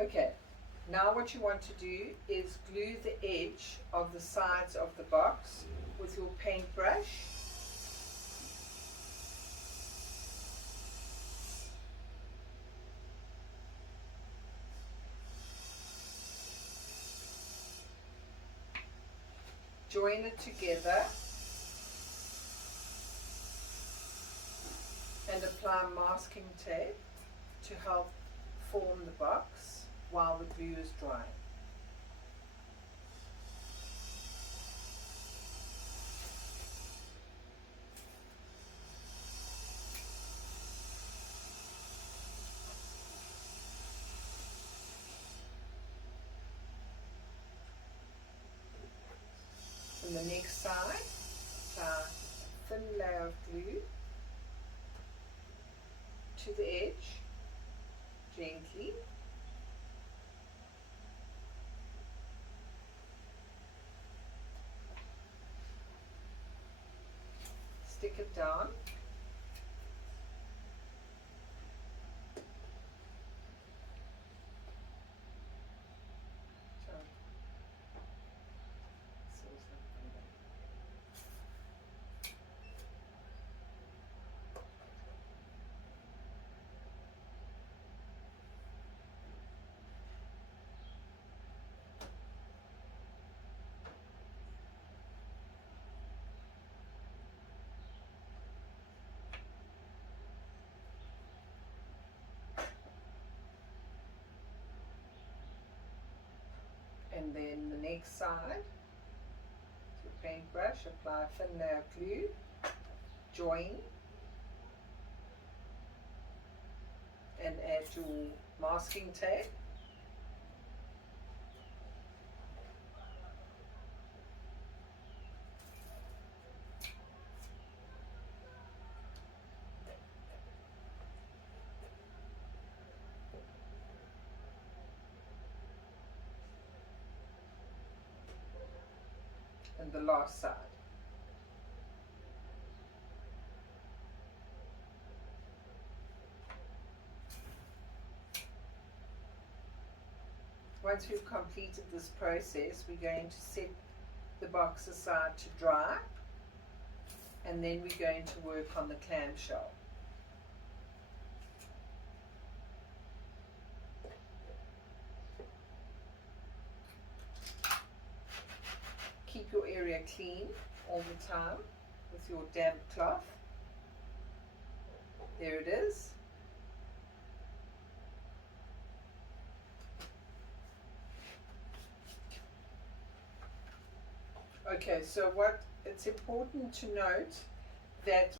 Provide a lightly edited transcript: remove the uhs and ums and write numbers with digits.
Okay, now what you want to do is glue the edge of the sides of the box with your paintbrush. Join it together and apply masking tape to help form the box while the glue is drying. On the next side, apply a thin layer of glue to the edge, gently. Stick it down. And then the next side, your paintbrush, apply a thin layer of glue, join, and add your masking tape. And the last side. Once we've completed this process, we're going to set the box aside to dry, and then we're going to work on the clamshell. Keep your area clean all the time with your damp cloth. There it is. Okay, so it's important to note that